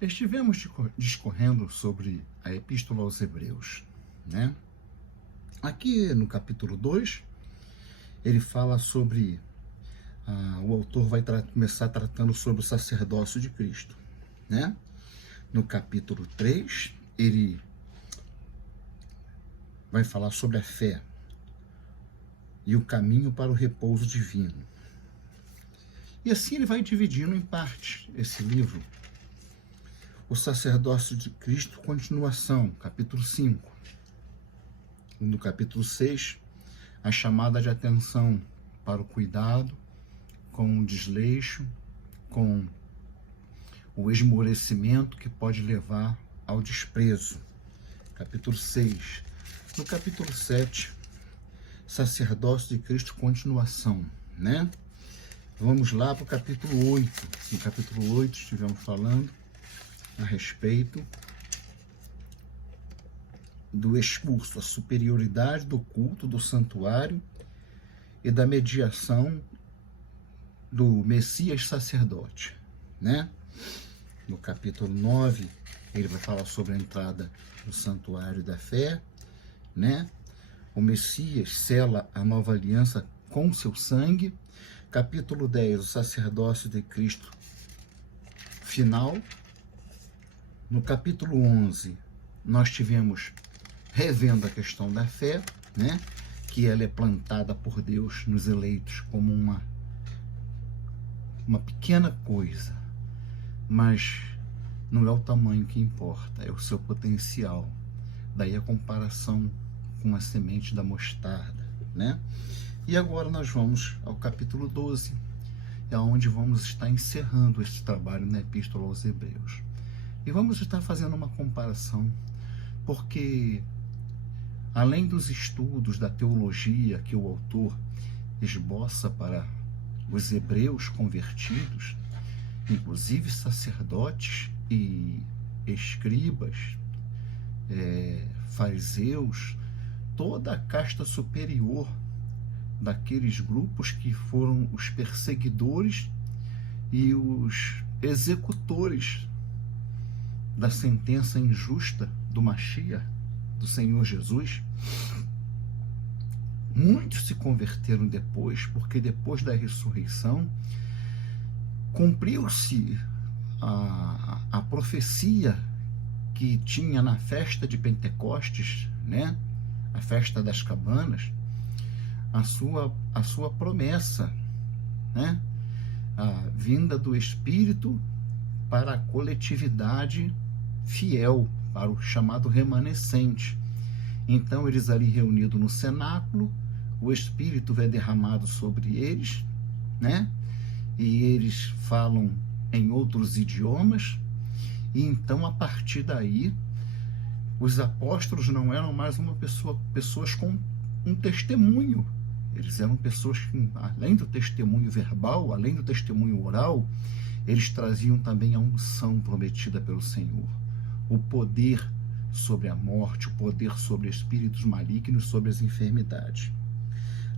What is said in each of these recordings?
Estivemos discorrendo sobre a Epístola aos Hebreus, né? Aqui no capítulo 2, ele fala sobre, o autor vai começar tratando sobre o sacerdócio de Cristo, né? No capítulo 3, ele vai falar sobre a fé e o caminho para o repouso divino. E assim ele vai dividindo em partes esse livro. O sacerdócio de Cristo, continuação, capítulo 5. No capítulo 6, a chamada de atenção para o cuidado com o desleixo, com o esmorecimento que pode levar ao desprezo. Capítulo 6. No capítulo 7, sacerdócio de Cristo, continuação, né? Vamos lá para o capítulo 8. No capítulo 8 estivemos falando a respeito do expulso, a superioridade do culto do santuário e da mediação do Messias sacerdote, né? No capítulo 9, ele vai falar sobre a entrada no santuário da fé, né? O Messias sela a nova aliança com seu sangue. Capítulo 10, o sacerdócio de Cristo final. No capítulo 11, nós tivemos revendo a questão da fé, né? Que ela é plantada por Deus nos eleitos como uma pequena coisa, mas não é o tamanho que importa, é o seu potencial. Daí a comparação com a semente da mostarda, né? E agora nós vamos ao capítulo 12, é onde vamos estar encerrando este trabalho na Epístola aos Hebreus. E vamos estar fazendo uma comparação, porque além dos estudos da teologia que o autor esboça para os hebreus convertidos, inclusive sacerdotes e escribas, fariseus, toda a casta superior daqueles grupos que foram os perseguidores e os executores da sentença injusta do Mashiach, do Senhor Jesus. Muitos se converteram depois, porque depois da ressurreição cumpriu-se a profecia que tinha na festa de Pentecostes, né? A festa das cabanas, a sua promessa, né? A vinda do Espírito para a coletividade fiel, para o chamado remanescente. Então eles ali reunidos no cenáculo, o Espírito é derramado sobre eles, né? E eles falam em outros idiomas, e então a partir daí os apóstolos não eram mais pessoas com um testemunho. Eles eram pessoas que, além do testemunho verbal, além do testemunho oral, eles traziam também a unção prometida pelo Senhor, o poder sobre a morte, o poder sobre espíritos malignos, sobre as enfermidades.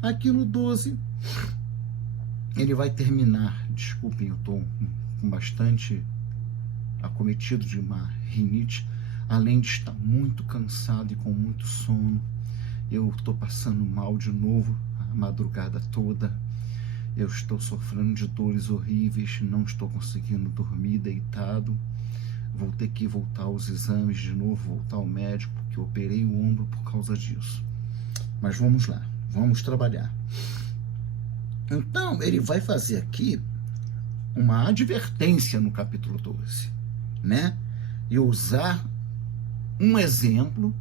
Aqui no 12, ele vai terminar, desculpem, eu estou com bastante acometido de uma rinite, além de estar muito cansado e com muito sono. Eu estou passando mal de novo a madrugada toda. Eu estou sofrendo de dores horríveis, não estou conseguindo dormir deitado. Vou ter que voltar aos exames de novo, voltar ao médico, porque eu operei o ombro por causa disso. Mas vamos lá, vamos trabalhar. Então, ele vai fazer aqui uma advertência no capítulo 12, né? E usar um exemplo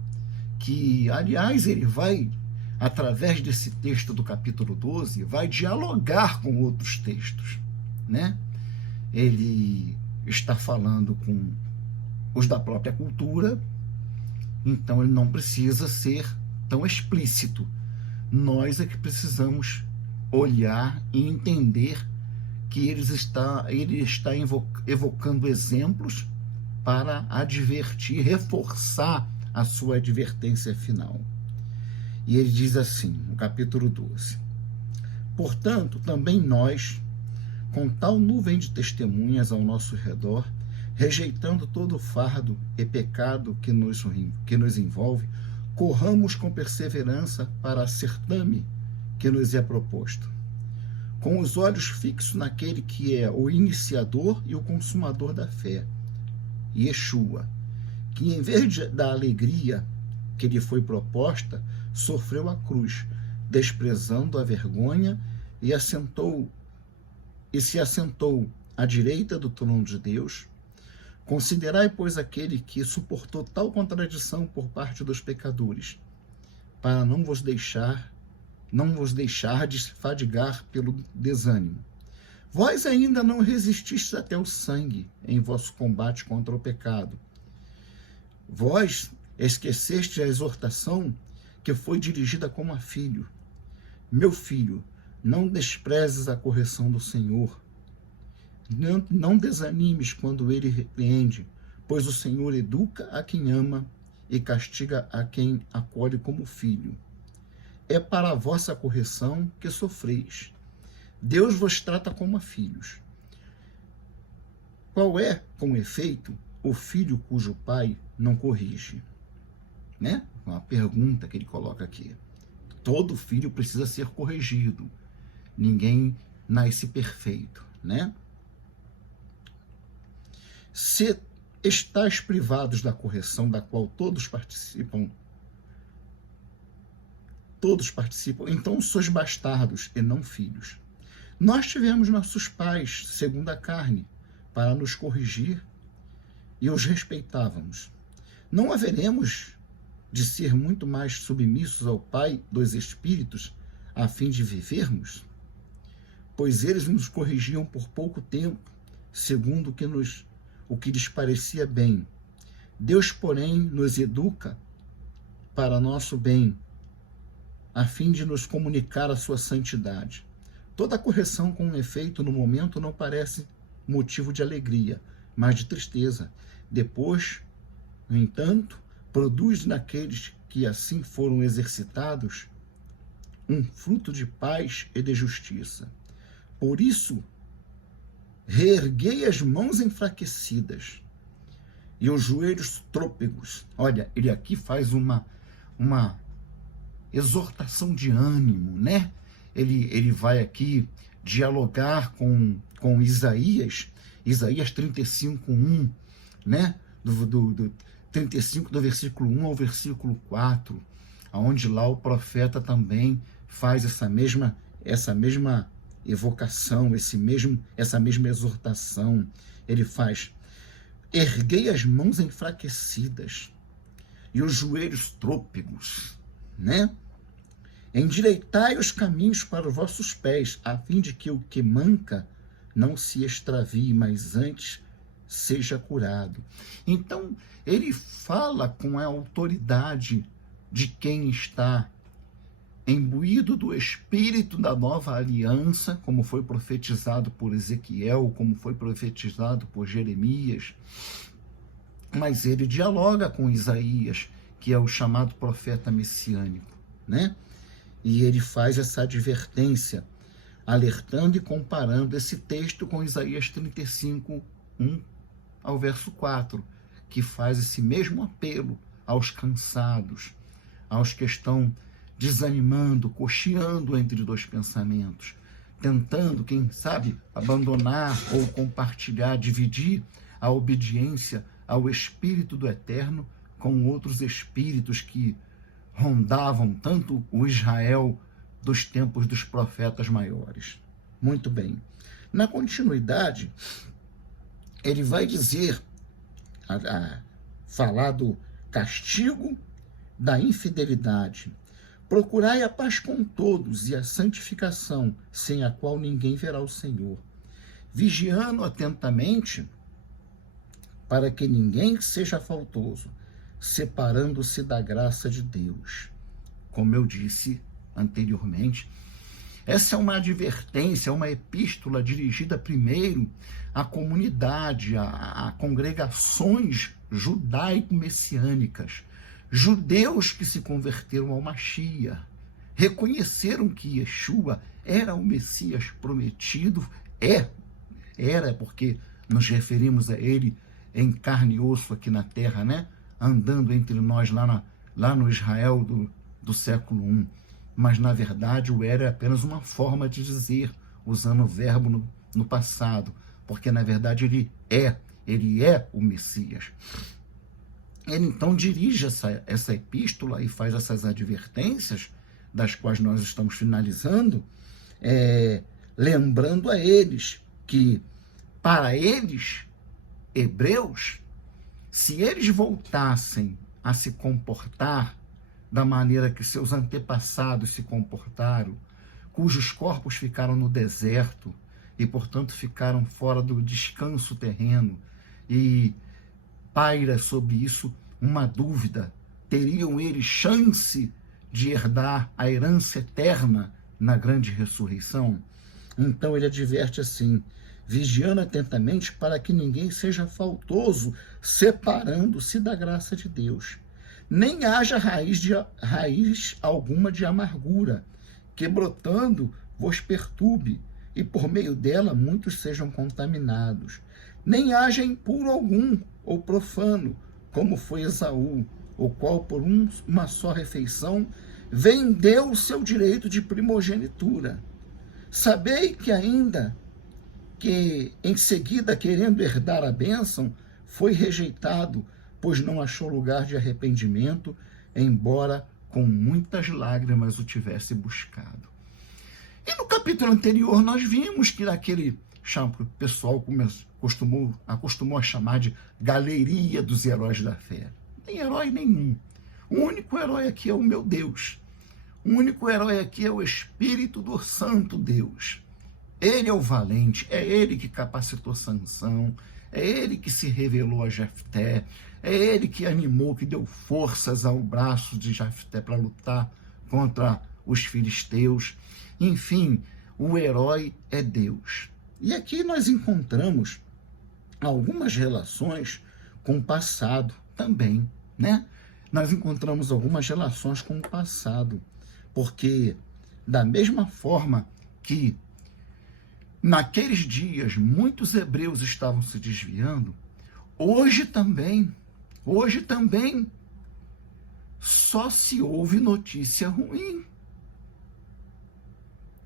que, aliás, ele vai, através desse texto do capítulo 12, vai dialogar com outros textos, né? Ele está falando com os da própria cultura, então ele não precisa ser tão explícito. Nós é que precisamos olhar e entender que ele está evocando exemplos para advertir, reforçar a sua advertência final. E ele diz assim, no capítulo 12: portanto, também nós, com tal nuvem de testemunhas ao nosso redor, rejeitando todo o fardo e pecado que nos envolve, corramos com perseverança para a certame que nos é proposto, com os olhos fixos naquele que é o iniciador e o consumador da fé, Yeshua, que em vez da alegria que lhe foi proposta, sofreu a cruz, desprezando a vergonha, e se assentou à direita do trono de Deus. Considerai, pois, aquele que suportou tal contradição por parte dos pecadores, para não vos deixardes fadigar pelo desânimo. Vós ainda não resististes até o sangue em vosso combate contra o pecado. Vós esqueceste a exortação que foi dirigida como a filho. Meu filho, não desprezes a correção do Senhor. Não desanimes quando ele repreende, pois o Senhor educa a quem ama e castiga a quem acolhe como filho. É para a vossa correção que sofreis. Deus vos trata como a filhos. Qual é, com efeito, o filho cujo pai não corrige? Né? Uma pergunta que ele coloca aqui. Todo filho precisa ser corrigido. Ninguém nasce perfeito, né? Se estáis privados da correção da qual todos participam, então sois bastardos e não filhos. Nós tivemos nossos pais, segundo a carne, para nos corrigir e os respeitávamos. Não haveremos de ser muito mais submissos ao Pai dos Espíritos, a fim de vivermos? Pois eles nos corrigiam por pouco tempo, segundo o que lhes parecia bem. Deus, porém, nos educa para nosso bem, a fim de nos comunicar a sua santidade. Toda correção com efeito no momento não parece motivo de alegria, mas de tristeza. Depois, no entanto, produz naqueles que assim foram exercitados um fruto de paz e de justiça. Por isso, reerguei as mãos enfraquecidas e os joelhos trôpegos. Olha, ele aqui faz uma exortação de ânimo, né? Ele vai aqui dialogar com Isaías 35:1, né? Do 35, do versículo 1 ao versículo 4, onde lá o profeta também faz essa mesma evocação, essa mesma exortação. Ele faz: erguei as mãos enfraquecidas e os joelhos trôpegos, né? Endireitai os caminhos para os vossos pés, a fim de que o que manca não se extravie, mas antes seja curado. Então, ele fala com a autoridade de quem está imbuído do espírito da nova aliança, como foi profetizado por Ezequiel, como foi profetizado por Jeremias, mas ele dialoga com Isaías, que é o chamado profeta messiânico, né? E ele faz essa advertência, alertando e comparando esse texto com Isaías 35, 1 ao verso 4, que faz esse mesmo apelo aos cansados, aos que estão desanimando, cocheando entre dois pensamentos, tentando, quem sabe, abandonar ou compartilhar, dividir a obediência ao Espírito do Eterno com outros espíritos que rondavam tanto o Israel dos tempos dos profetas maiores. Muito bem. Na continuidade, ele vai dizer, falar do castigo da infidelidade. Procurai a paz com todos e a santificação, sem a qual ninguém verá o Senhor. Vigiando atentamente, para que ninguém seja faltoso, separando-se da graça de Deus. Como eu disse anteriormente, essa é uma advertência, uma epístola dirigida primeiro à comunidade, a congregações judaico-messiânicas, judeus que se converteram ao Mashiach, reconheceram que Yeshua era o Messias prometido, era porque nos referimos a ele em carne e osso aqui na terra, né? Andando entre nós lá no Israel do século I. Mas, na verdade, o era é apenas uma forma de dizer, usando o verbo no passado, porque, na verdade, ele é o Messias. Ele, então, dirige essa epístola e faz essas advertências, das quais nós estamos finalizando, lembrando a eles que, para eles, hebreus, se eles voltassem a se comportar da maneira que seus antepassados se comportaram, cujos corpos ficaram no deserto e, portanto, ficaram fora do descanso terreno, e paira sobre isso uma dúvida: teriam eles chance de herdar a herança eterna na grande ressurreição? Então ele adverte assim: vigiando atentamente para que ninguém seja faltoso, separando-se da graça de Deus. Nem haja raiz alguma de amargura, que brotando vos perturbe, e por meio dela muitos sejam contaminados. Nem haja impuro algum, ou profano, como foi Esaú, o qual por uma só refeição vendeu o seu direito de primogenitura. Sabei que ainda que em seguida, querendo herdar a bênção, foi rejeitado, pois não achou lugar de arrependimento, embora com muitas lágrimas o tivesse buscado. E no capítulo anterior nós vimos que aquele o pessoal acostumou a chamar de galeria dos heróis da fé. Não tem herói nenhum. O único herói aqui é o meu Deus. O único herói aqui é o Espírito do Santo Deus. Ele é o valente, é ele que capacitou Sansão, é ele que se revelou a Jefté, é ele que animou, que deu forças ao braço de Jefté para lutar contra os filisteus. Enfim, o herói é Deus. E aqui nós encontramos algumas relações com o passado também, né? Nós encontramos algumas relações com o passado, porque da mesma forma que naqueles dias muitos hebreus estavam se desviando, hoje também só se ouve notícia ruim.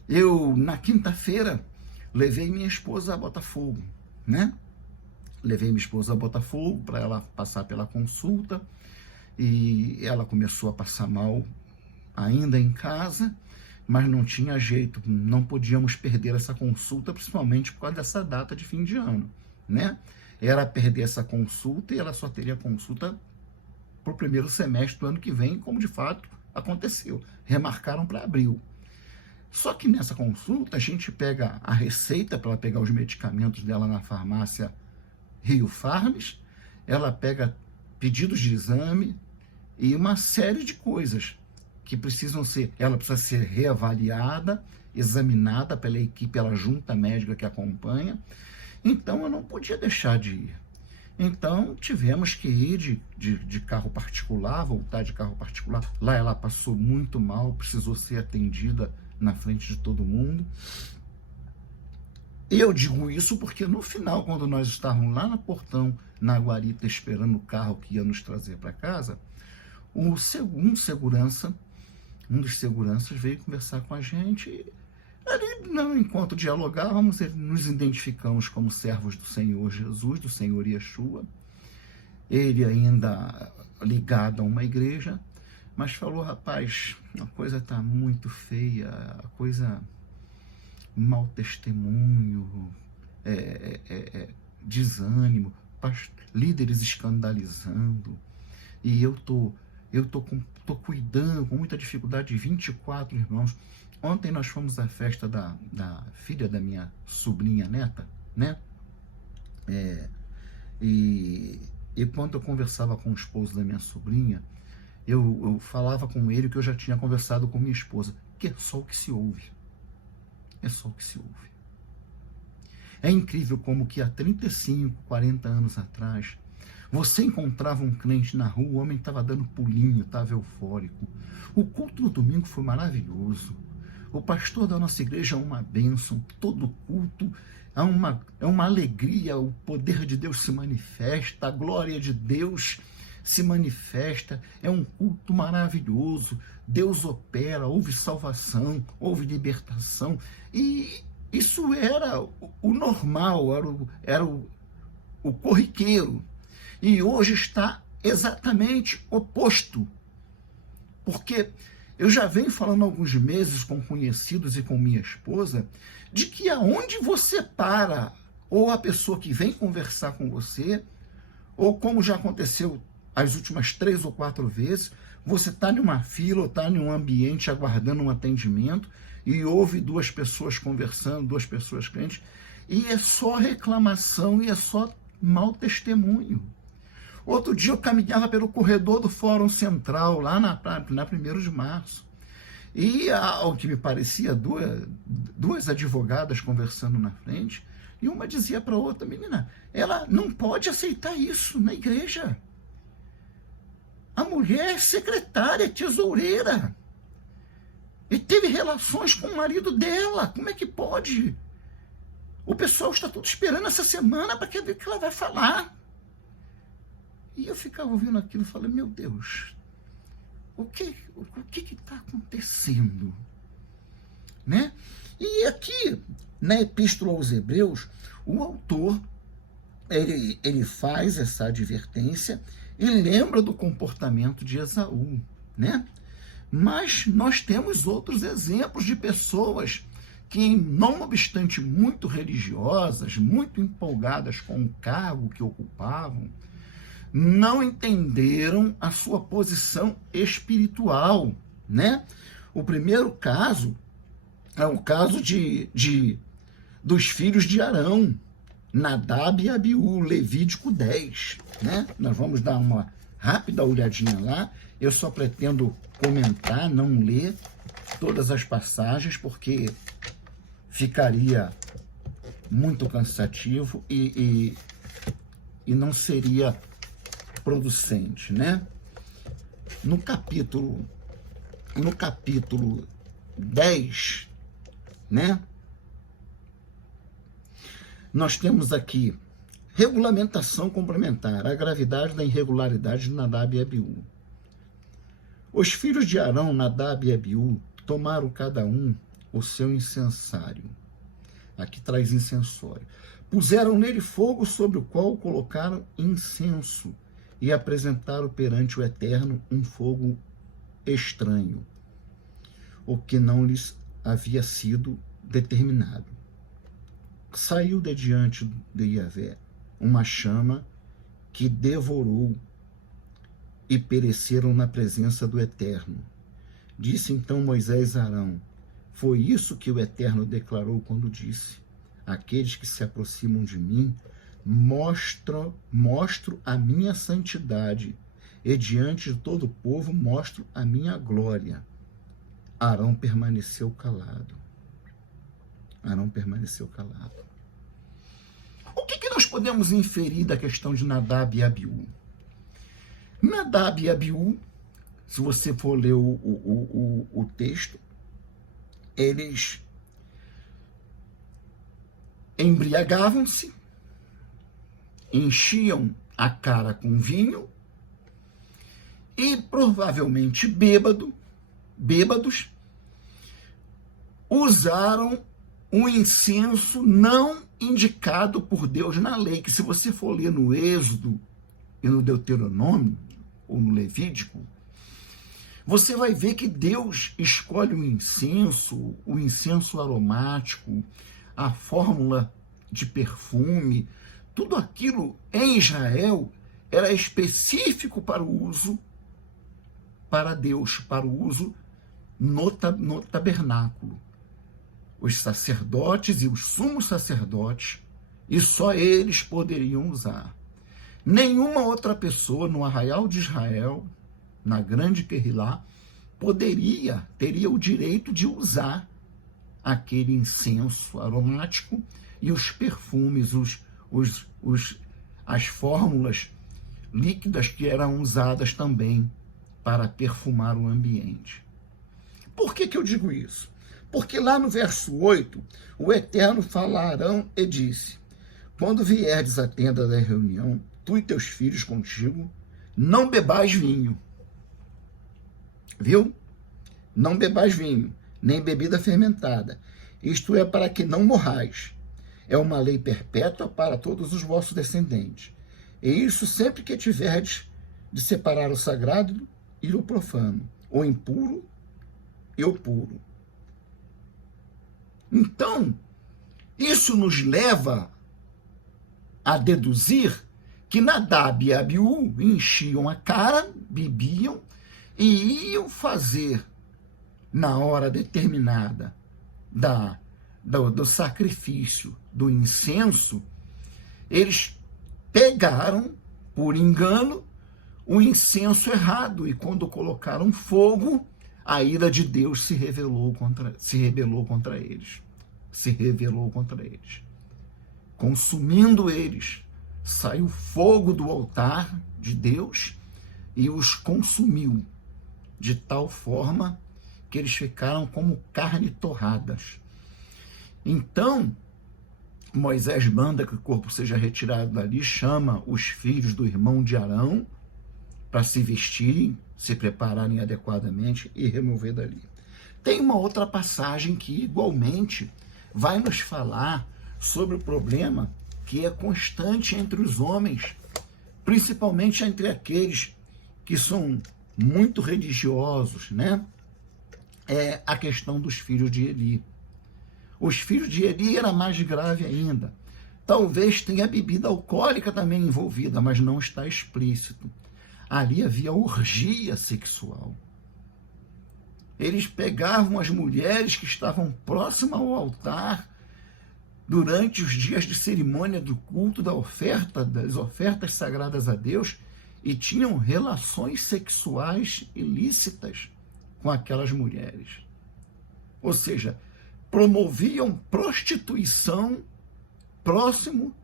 Eu, na quinta-feira, levei minha esposa a Botafogo, né? Levei minha esposa a Botafogo para ela passar pela consulta, e ela começou a passar mal ainda em casa, mas não tinha jeito, não podíamos perder essa consulta, principalmente por causa dessa data de fim de ano, né? Era perder essa consulta e ela só teria consulta para o primeiro semestre do ano que vem, como de fato aconteceu. Remarcaram para abril. Só que nessa consulta a gente pega a receita para ela pegar os medicamentos dela na farmácia Rio Farms, ela pega pedidos de exame e uma série de coisas que ela precisa ser reavaliada, examinada pela equipe, pela junta médica que acompanha. Então eu não podia deixar de ir. Então tivemos que ir de carro particular, voltar de carro particular. Lá ela passou muito mal, precisou ser atendida na frente de todo mundo. E eu digo isso porque no final, quando nós estávamos lá no portão, na guarita, esperando o carro que ia nos trazer para casa, um dos seguranças veio conversar com a gente. Ali, no encontro dialogávamos, nos identificamos como servos do Senhor Jesus, do Senhor Yeshua. Ele ainda ligado a uma igreja, mas falou: rapaz, a coisa está muito feia, a coisa, mau testemunho, desânimo, líderes escandalizando, e eu tô cuidando com muita dificuldade de 24 irmãos. Ontem nós fomos à festa da filha da minha sobrinha neta, né? E quando eu conversava com o esposo da minha sobrinha, eu falava com ele que eu já tinha conversado com minha esposa, que é só o que se ouve. É só o que se ouve. É incrível como que há 35, 40 anos atrás, você encontrava um crente na rua, o homem estava dando pulinho, estava eufórico. O culto no domingo foi maravilhoso. O pastor da nossa igreja é uma bênção. Todo culto é uma alegria, o poder de Deus se manifesta, a glória de Deus se manifesta, é um culto maravilhoso, Deus opera, houve salvação, houve libertação, e isso era o normal, era o corriqueiro, e hoje está exatamente oposto, porque eu já venho falando há alguns meses com conhecidos e com minha esposa, de que aonde você para, ou a pessoa que vem conversar com você, ou como já aconteceu as últimas 3 ou 4 vezes, você está numa fila ou está em um ambiente aguardando um atendimento e ouve 2 pessoas conversando, 2 pessoas crentes, e é só reclamação e é só mau testemunho. Outro dia eu caminhava pelo corredor do Fórum Central, lá na 1º de março, e ao que me parecia, duas advogadas conversando na frente, e uma dizia para a outra: menina, ela não pode aceitar isso na igreja. A mulher é secretária, tesoureira, e teve relações com o marido dela, como é que pode? O pessoal está todo esperando essa semana para ver o que ela vai falar. E eu ficava ouvindo aquilo e falei: meu Deus, o que está acontecendo? Né? E aqui, na Epístola aos Hebreus, o autor, ele faz essa advertência e lembra do comportamento de Esaú, né? Mas nós temos outros exemplos de pessoas que, não obstante muito religiosas, muito empolgadas com o cargo que ocupavam, não entenderam a sua posição espiritual, né? O primeiro caso é o caso dos filhos de Arão, Nadab e Abiú, Levítico 10, né? Nós vamos dar uma rápida olhadinha lá. Eu só pretendo comentar, não ler todas as passagens, porque ficaria muito cansativo e não seria producente, né? No capítulo 10, né? Nós temos aqui regulamentação complementar, a gravidade da irregularidade de Nadab e Abiú. Os filhos de Arão, Nadab e Abiú, tomaram cada um o seu incensário. Aqui traz incensório. Puseram nele fogo sobre o qual colocaram incenso e apresentaram perante o Eterno um fogo estranho, o que não lhes havia sido determinado. Saiu de diante de Yahvé uma chama que devorou e pereceram na presença do Eterno. Disse então Moisés a Arão: foi isso que o Eterno declarou quando disse: aqueles que se aproximam de mim mostro a minha santidade, e diante de todo o povo mostro a minha glória. Arão permaneceu calado. Arão permaneceu calado. O que nós podemos inferir da questão de Nadab e Abiú? Nadab e Abiú, se você for ler o texto, eles embriagavam-se, enchiam a cara com vinho e, provavelmente bêbados, usaram um incenso não indicado por Deus na lei, que se você for ler no Êxodo e no Deuteronômio, ou no Levítico, você vai ver que Deus escolhe o incenso aromático, a fórmula de perfume, tudo aquilo em Israel era específico para o uso para Deus, para o uso no tabernáculo. Os sacerdotes e os sumos sacerdotes, e só eles poderiam usar. Nenhuma outra pessoa no arraial de Israel, na grande Querilá, teria o direito de usar aquele incenso aromático e os perfumes, as fórmulas líquidas que eram usadas também para perfumar o ambiente. Por que eu digo isso? Porque lá no verso 8, o Eterno fala a Arão e disse: quando vierdes à tenda da reunião, tu e teus filhos contigo, não bebais vinho. Viu? Não bebais vinho, nem bebida fermentada. Isto é para que não morrais. É uma lei perpétua para todos os vossos descendentes. E isso sempre que tiverdes de separar o sagrado e o profano, o impuro e o puro. Então, isso nos leva a deduzir que Nadab e Abiú enchiam a cara, bebiam e iam fazer, na hora determinada do sacrifício, do incenso, eles pegaram, por engano, o incenso errado, e quando colocaram fogo, a ira de Deus se rebelou contra eles. Consumindo eles, saiu fogo do altar de Deus e os consumiu, de tal forma que eles ficaram como carne torradas. Então, Moisés manda que o corpo seja retirado dali, chama os filhos do irmão de Arão para se vestirem, se prepararem adequadamente e remover dali. Tem uma outra passagem que igualmente vai nos falar sobre o problema que é constante entre os homens, principalmente entre aqueles que são muito religiosos, né? É a questão dos filhos de Eli. Os filhos de Eli era mais grave ainda. Talvez tenha bebida alcoólica também envolvida, mas não está explícito. Ali havia orgia sexual. Eles pegavam as mulheres que estavam próximas ao altar durante os dias de cerimônia do culto das ofertas sagradas a Deus, e tinham relações sexuais ilícitas com aquelas mulheres. Ou seja, promoviam prostituição próximo,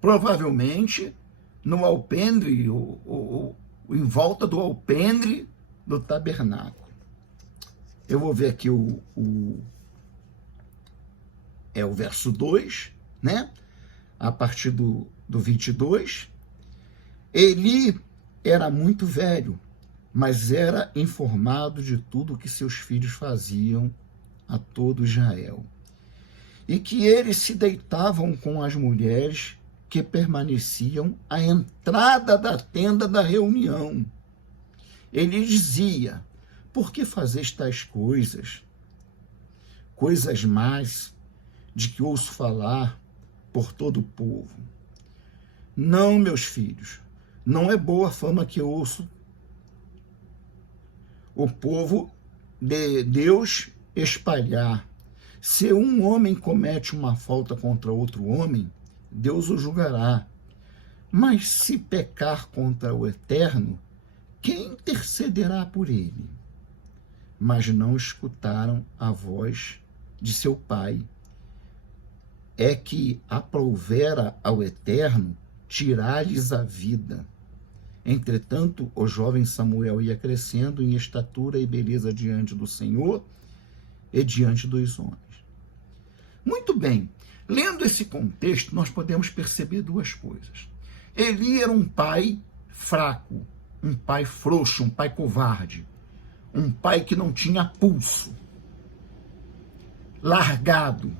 provavelmente, no alpendre, em volta do alpendre do tabernáculo. Eu vou ver aqui o verso 2, né? A partir do 22. Eli era muito velho, mas era informado de tudo o que seus filhos faziam a todo Israel, e que eles se deitavam com as mulheres que permaneciam à entrada da tenda da reunião. Ele dizia: por que fazeis tais coisas? Coisas más de que ouço falar por todo o povo. Não, meus filhos, não é boa fama que eu ouço o povo de Deus espalhar. Se um homem comete uma falta contra outro homem, Deus o julgará. Mas se pecar contra o Eterno, quem intercederá por ele? Mas não escutaram a voz de seu pai. É que aprovera ao Eterno tirar-lhes a vida. Entretanto, o jovem Samuel ia crescendo em estatura e beleza diante do Senhor e diante dos homens. Muito bem, lendo esse contexto, nós podemos perceber duas coisas. Eli era um pai fraco, um pai frouxo, um pai covarde, um pai que não tinha pulso, largado,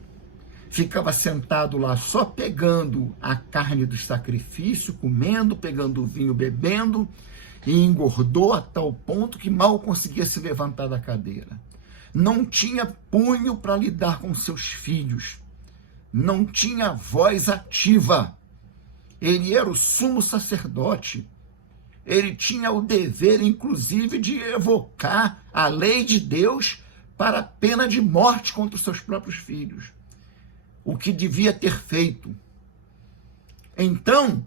ficava sentado lá só pegando a carne do sacrifício, comendo, pegando o vinho, bebendo, e engordou a tal ponto que mal conseguia se levantar da cadeira. Não tinha punho para lidar com seus filhos, não tinha voz ativa. Ele era o sumo sacerdote, ele tinha o dever, inclusive, de evocar a lei de Deus para a pena de morte contra os seus próprios filhos, o que devia ter feito. Então,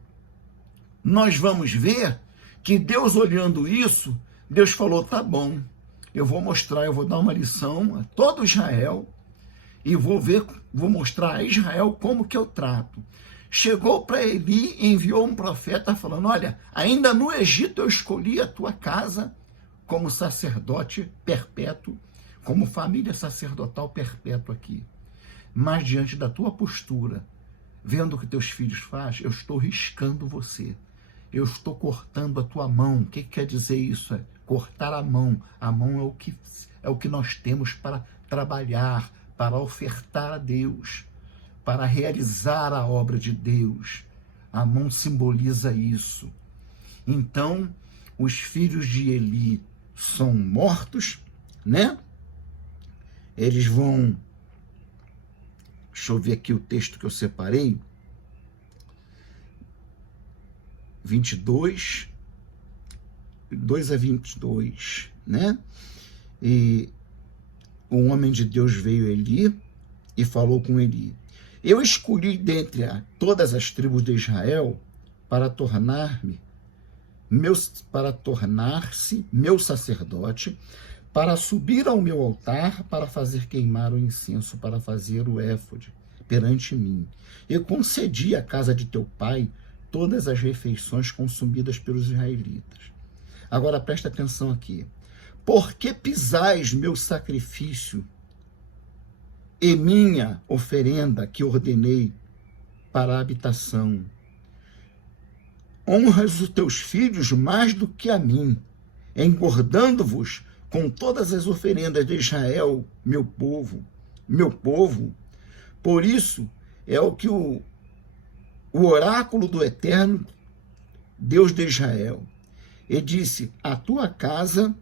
nós vamos ver que Deus, olhando isso, Deus falou: tá bom, eu vou dar uma lição a todo Israel e vou mostrar a Israel como que eu trato. Chegou para Eli e enviou um profeta falando: olha, ainda no Egito eu escolhi a tua casa como sacerdote perpétuo, como família sacerdotal perpétua aqui. Mas diante da tua postura, vendo o que teus filhos fazem, eu estou riscando você. Eu estou cortando a tua mão. O que quer dizer isso? É cortar a mão. A mão é o que nós temos para trabalhar, para ofertar a Deus, para realizar a obra de Deus. A mão simboliza isso. Então, os filhos de Eli são mortos, né? Eles vão... Deixa eu ver aqui o texto que eu separei. 22, 2 a 22, né? E o homem de Deus veio a Eli e falou com Eli: eu escolhi dentre todas as tribos de Israel para tornar-se meu sacerdote, para subir ao meu altar, para fazer queimar o incenso, para fazer o éfode perante mim. Eu concedi à casa de teu pai todas as refeições consumidas pelos israelitas. Agora presta atenção aqui. Por que pisais meu sacrifício e minha oferenda que ordenei para a habitação? Honras os teus filhos mais do que a mim, engordando-vos com todas as oferendas de Israel, meu povo. Por isso é o que o oráculo do Eterno, Deus de Israel, e disse: a tua casa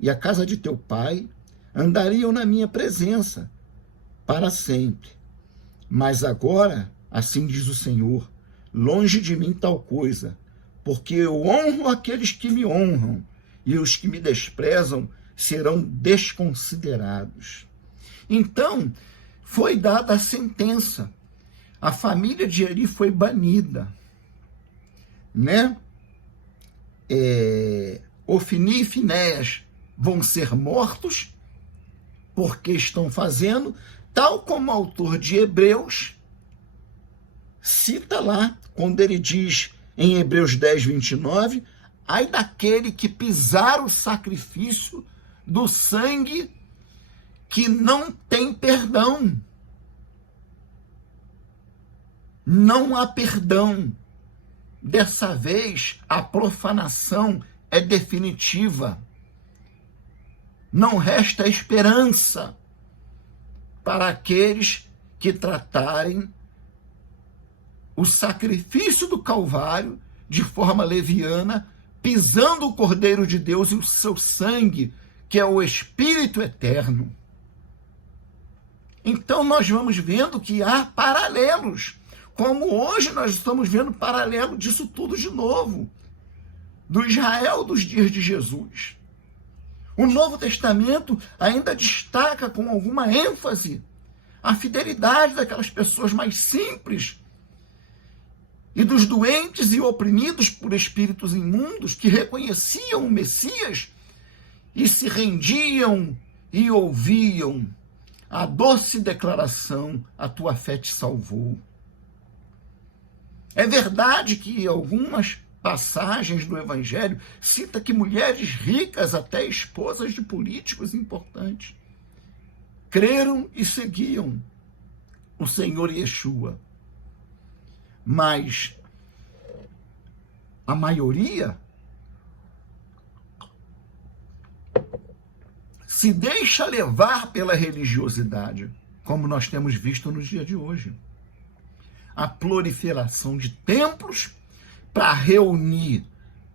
e a casa de teu pai andariam na minha presença para sempre. Mas agora, assim diz o Senhor, longe de mim tal coisa, porque eu honro aqueles que me honram, e os que me desprezam serão desconsiderados. Então, foi dada a sentença. A família de Eli foi banida, né? Ofni e Finéias vão ser mortos porque estão fazendo, tal como o autor de Hebreus cita lá, quando ele diz em Hebreus 10, 29, ai daquele que pisar o sacrifício do sangue que não tem perdão. Não há perdão. Dessa vez, a profanação é definitiva. Não resta esperança para aqueles que tratarem o sacrifício do Calvário de forma leviana, pisando o Cordeiro de Deus e o seu sangue, que é o Espírito Eterno. Então nós vamos vendo que há paralelos, como hoje nós estamos vendo paralelo disso tudo de novo, do Israel dos dias de Jesus. O Novo Testamento ainda destaca com alguma ênfase a fidelidade daquelas pessoas mais simples e dos doentes e oprimidos por espíritos imundos que reconheciam o Messias e se rendiam e ouviam a doce declaração: a tua fé te salvou. É verdade que algumas passagens do Evangelho cita que mulheres ricas, até esposas de políticos importantes, creram e seguiam o Senhor Yeshua. Mas a maioria se deixa levar pela religiosidade, como nós temos visto nos dias de hoje. A proliferação de templos para reunir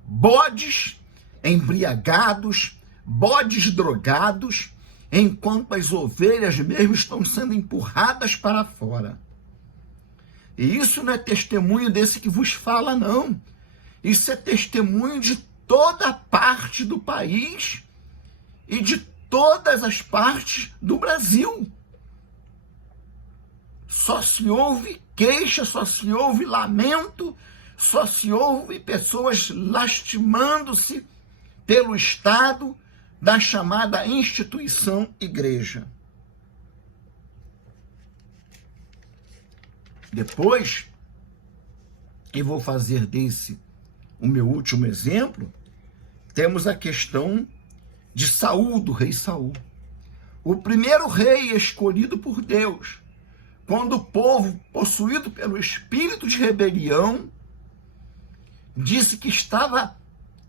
bodes embriagados, bodes drogados, enquanto as ovelhas mesmo estão sendo empurradas para fora. E isso não é testemunho desse que vos fala, não. Isso é testemunho de toda parte do país e de todas as partes do Brasil. Só se ouve queixa, só se ouve lamento, só se ouve pessoas lastimando-se pelo Estado da chamada instituição igreja. Depois, e vou fazer desse o meu último exemplo, temos a questão de Saul, do rei Saul. o primeiro rei escolhido por Deus, quando o povo, possuído pelo espírito de rebelião, disse que estava,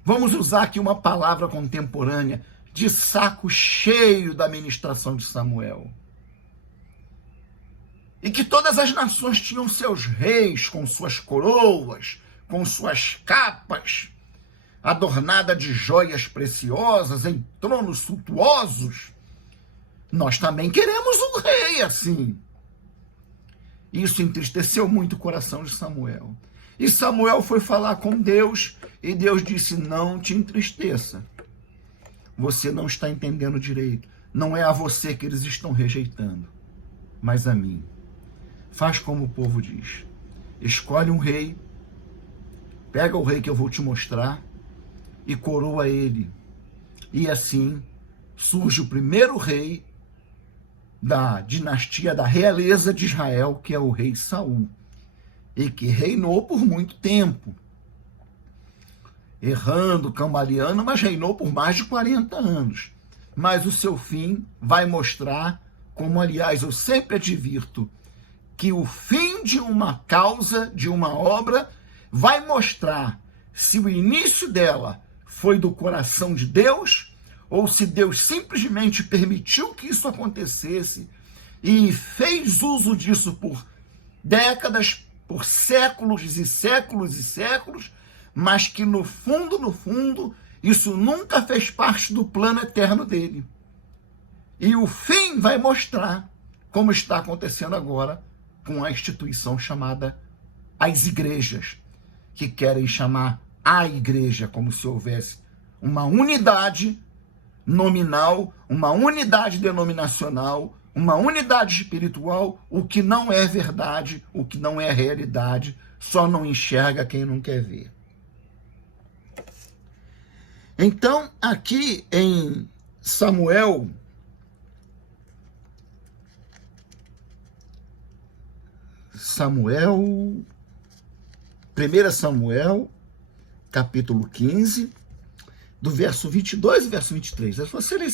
vamos usar aqui uma palavra contemporânea, de saco cheio da ministração de Samuel. E que todas as nações tinham seus reis com suas coroas, com suas capas, adornada de joias preciosas, em tronos suntuosos. Nós também queremos um rei assim. Isso entristeceu muito o coração de Samuel. E Samuel foi falar com Deus, e Deus disse: não te entristeça. Você não está entendendo direito. Não é a você que eles estão rejeitando, mas a mim. Faz como o povo diz. Escolhe um rei, pega o rei que eu vou te mostrar e coroa ele. E assim surge o primeiro rei da dinastia da realeza de Israel, que é o rei Saul, e que reinou por muito tempo, errando, cambaleando, mas reinou por mais de 40 anos. Mas o seu fim vai mostrar, como aliás eu sempre advirto, que o fim de uma causa, de uma obra, vai mostrar se o início dela foi do coração de Deus, ou se Deus simplesmente permitiu que isso acontecesse e fez uso disso por décadas, por séculos e séculos e séculos, mas que no fundo, isso nunca fez parte do plano eterno dele. E o fim vai mostrar, como está acontecendo agora com a instituição chamada as igrejas, que querem chamar a igreja como se houvesse uma unidade nominal, uma unidade denominacional, uma unidade espiritual, o que não é verdade, o que não é realidade, só não enxerga quem não quer ver. Então, aqui em Samuel, Samuel, 1 Samuel, capítulo 15, do verso 22 e verso 23. Eu vou ler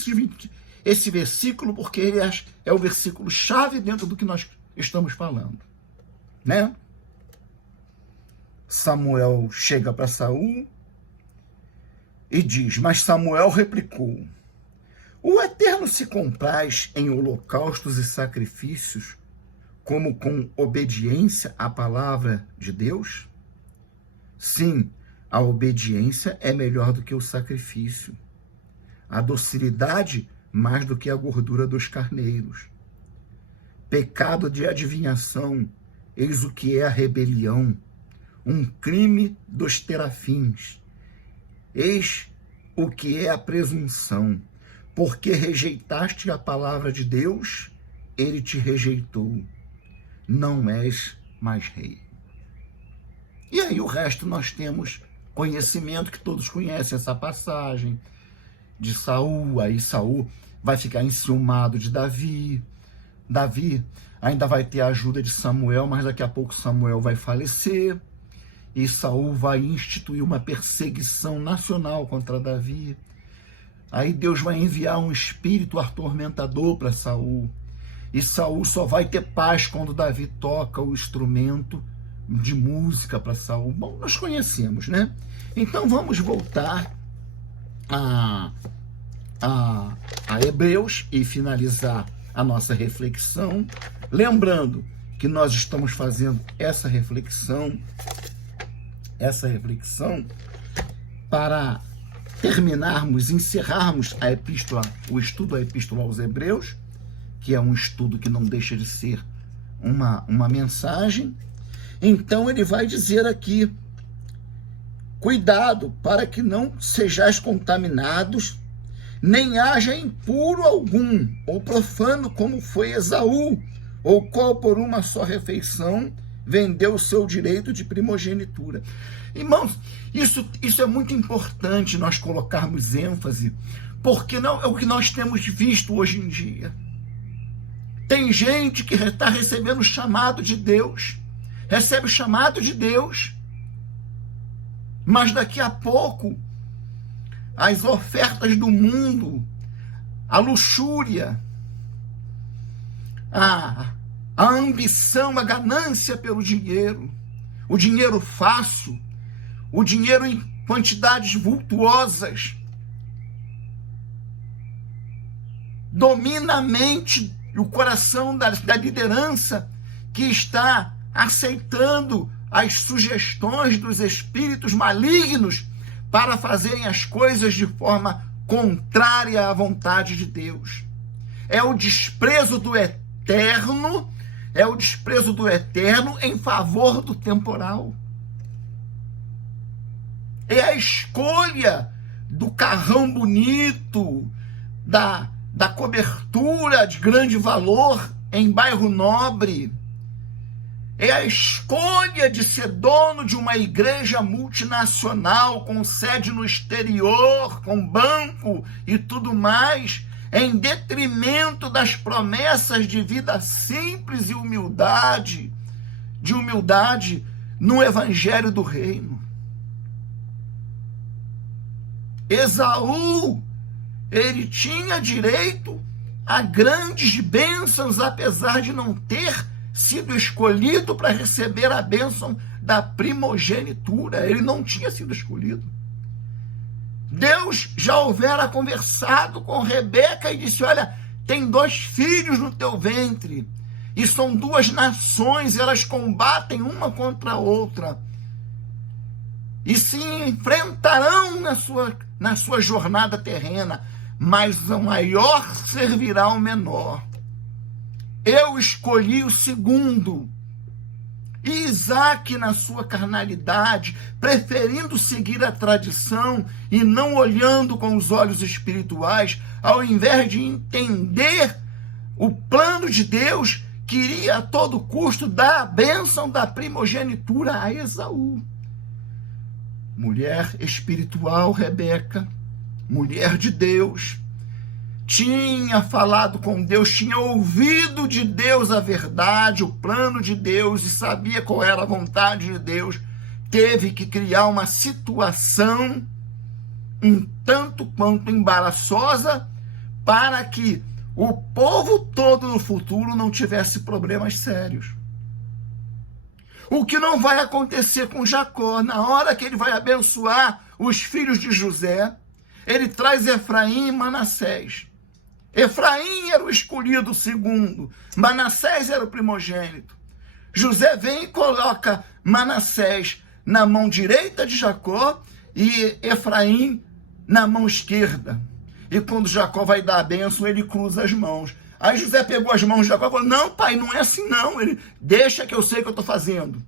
esse versículo porque ele é o versículo chave dentro do que nós estamos falando, né? Samuel chega para Saul e diz: mas Samuel replicou: o Eterno se compraz em holocaustos e sacrifícios, como com obediência à palavra de Deus? Sim, a obediência é melhor do que o sacrifício, a docilidade mais do que a gordura dos carneiros. Pecado de adivinhação, eis o que é a rebelião, um crime dos terafins. Eis o que é a presunção, porque rejeitaste a palavra de Deus, ele te rejeitou. Não és mais rei. E aí o resto nós temos conhecimento, que todos conhecem essa passagem de Saul. Aí Saul vai ficar enciumado de Davi. Davi ainda vai ter a ajuda de Samuel, mas daqui a pouco Samuel vai falecer. E Saul vai instituir uma perseguição nacional contra Davi. Aí Deus vai enviar um espírito atormentador para Saul. E Saul só vai ter paz quando Davi toca o instrumento de música para Saul. Bom, nós conhecemos, né? Então vamos voltar a Hebreus e finalizar a nossa reflexão. Lembrando que nós estamos fazendo essa reflexão para terminarmos, encerrarmos a epístola, o estudo da epístola aos Hebreus, que é um estudo que não deixa de ser uma mensagem. Então ele vai dizer aqui: cuidado para que não sejais contaminados, nem haja impuro algum, ou profano como foi Esaú, ou qual por uma só refeição vendeu o seu direito de primogenitura. Irmãos, isso é muito importante nós colocarmos ênfase, porque não é o que nós temos visto hoje em dia. Tem gente que está recebendo o chamado de Deus, recebe o chamado de Deus, mas daqui a pouco as ofertas do mundo, a luxúria, a ambição, a ganância pelo dinheiro, o dinheiro fácil, o dinheiro em quantidades vultuosas, domina a mente e o coração da liderança que está aceitando as sugestões dos espíritos malignos para fazerem as coisas de forma contrária à vontade de Deus. É o desprezo do eterno, em favor do temporal. É a escolha do carrão bonito, da cobertura de grande valor em bairro nobre. É a escolha de ser dono de uma igreja multinacional com sede no exterior, com banco e tudo mais, em detrimento das promessas de vida simples e humildade no evangelho do reino. Esaú, ele tinha direito a grandes bênçãos, apesar de não ter sido escolhido para receber a bênção da primogenitura. Ele não tinha sido escolhido. Deus já houvera conversado com Rebeca e disse: olha, tem 2 filhos no teu ventre, e são 2 nações, elas combatem uma contra a outra, e se enfrentarão na sua jornada terrena, mas o maior servirá ao menor. Eu escolhi o segundo. E Isaac, na sua carnalidade, preferindo seguir a tradição e não olhando com os olhos espirituais, ao invés de entender o plano de Deus, queria a todo custo dar a bênção da primogenitura a Esaú. Mulher espiritual, Rebeca, mulher de Deus, tinha falado com Deus, tinha ouvido de Deus a verdade, o plano de Deus, e sabia qual era a vontade de Deus. Teve que criar uma situação um tanto quanto embaraçosa para que o povo todo no futuro não tivesse problemas sérios. O que não vai acontecer com Jacó. Na hora que ele vai abençoar os filhos de José, ele traz Efraim e Manassés. Efraim era o escolhido, o segundo. Manassés era o primogênito. José vem e coloca Manassés na mão direita de Jacó e Efraim na mão esquerda. E quando Jacó vai dar a bênção, ele cruza as mãos. Aí José pegou as mãos de Jacó e falou: não, pai, não é assim não. Ele: deixa que eu sei o que eu estou fazendo.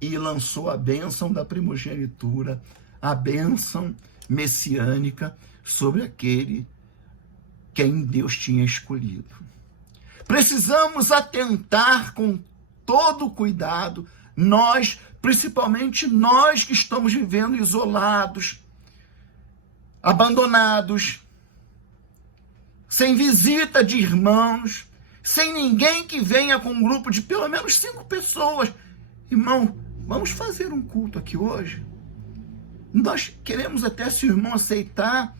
E lançou a bênção da primogenitura, a bênção messiânica sobre aquele quem Deus tinha escolhido. Precisamos atentar com todo cuidado, nós, principalmente nós que estamos vivendo isolados, abandonados, sem visita de irmãos, sem ninguém que venha com um grupo de pelo menos 5 pessoas. Irmão, vamos fazer um culto aqui hoje? Nós queremos até, se o irmão aceitar,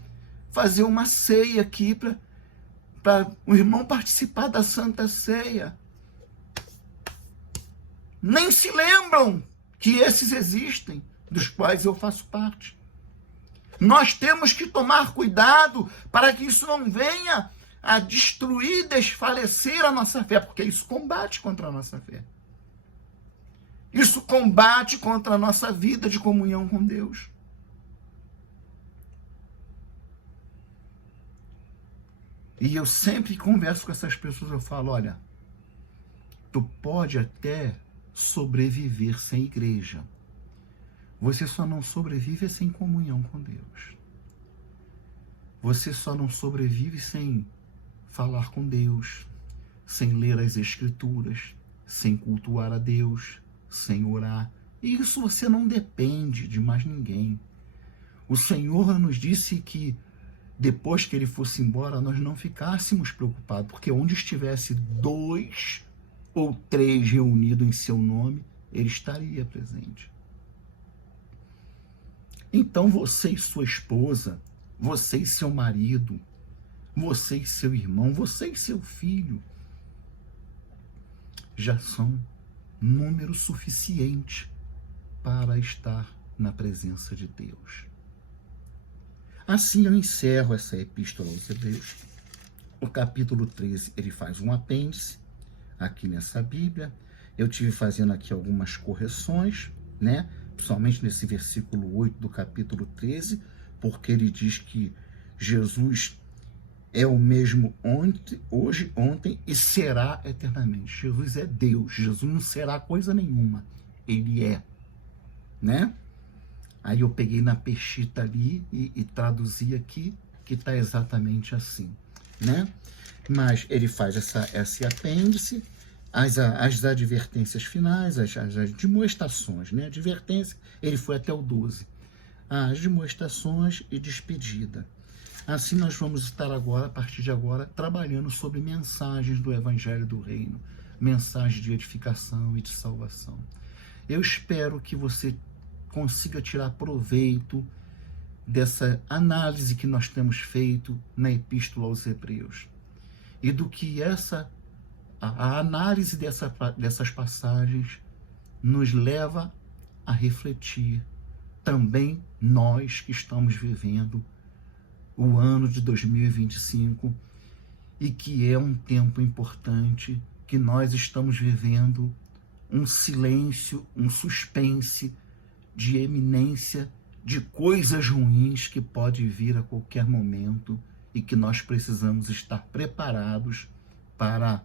fazer uma ceia aqui para o irmão participar da Santa Ceia. Nem se lembram que esses existem, dos quais eu faço parte. Nós temos que tomar cuidado para que isso não venha a destruir, desfalecer a nossa fé, porque isso combate contra a nossa fé. Isso combate contra a nossa vida de comunhão com Deus. E eu sempre converso com essas pessoas, eu falo: olha, tu pode até sobreviver sem igreja. Você só não sobrevive sem comunhão com Deus. Você só não sobrevive sem falar com Deus, sem ler as Escrituras, sem cultuar a Deus, sem orar. E isso você não depende de mais ninguém. O Senhor nos disse que depois que ele fosse embora, nós não ficássemos preocupados, porque onde estivesse 2 ou 3 reunidos em seu nome, ele estaria presente. Então você e sua esposa, você e seu marido, você e seu irmão, você e seu filho, já são número suficiente para estar na presença de Deus. Assim eu encerro essa epístola aos Hebreus. O capítulo 13, ele faz um apêndice aqui nessa Bíblia. Eu tive fazendo aqui algumas correções, né? Principalmente nesse versículo 8 do capítulo 13, porque ele diz que Jesus é o mesmo ontem, hoje, ontem e será eternamente. Jesus é Deus, Jesus não será coisa nenhuma, ele é, né? Aí eu peguei na peixita ali e traduzi aqui, que está exatamente assim, né? Mas ele faz esse apêndice, as advertências finais, as demonstrações, né? Advertência, ele foi até o 12. As demonstrações e despedida. Assim nós vamos estar agora, a partir de agora, trabalhando sobre mensagens do Evangelho do Reino, mensagens de edificação e de salvação. Eu espero que você consiga tirar proveito dessa análise que nós temos feito na Epístola aos Hebreus. E do que a análise dessas passagens nos leva a refletir também nós que estamos vivendo o ano de 2025 e que é um tempo importante que nós estamos vivendo um silêncio, um suspense de eminência de coisas ruins que pode vir a qualquer momento e que nós precisamos estar preparados para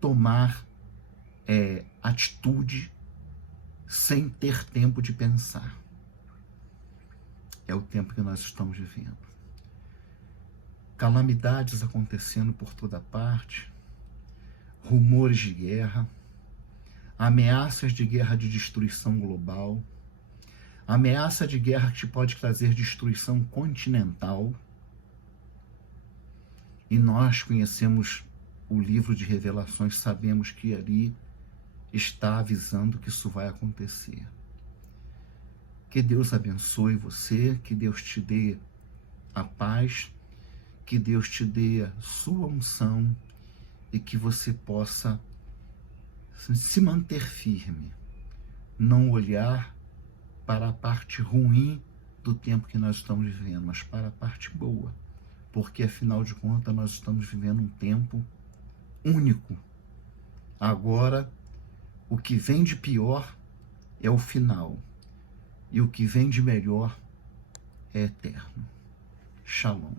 tomar atitude sem ter tempo de pensar. É o tempo que nós estamos vivendo. Calamidades acontecendo por toda parte, rumores de guerra, ameaças de guerra de destruição global, ameaça de guerra que pode trazer destruição continental. E nós conhecemos o livro de Revelações, sabemos que ali está avisando que isso vai acontecer. Que Deus abençoe você, que Deus te dê a paz, que Deus te dê a sua unção e que você possa se manter firme, não olhar para a parte ruim do tempo que nós estamos vivendo, mas para a parte boa, porque afinal de contas nós estamos vivendo um tempo único. Agora, o que vem de pior é o final. E o que vem de melhor é eterno. Shalom.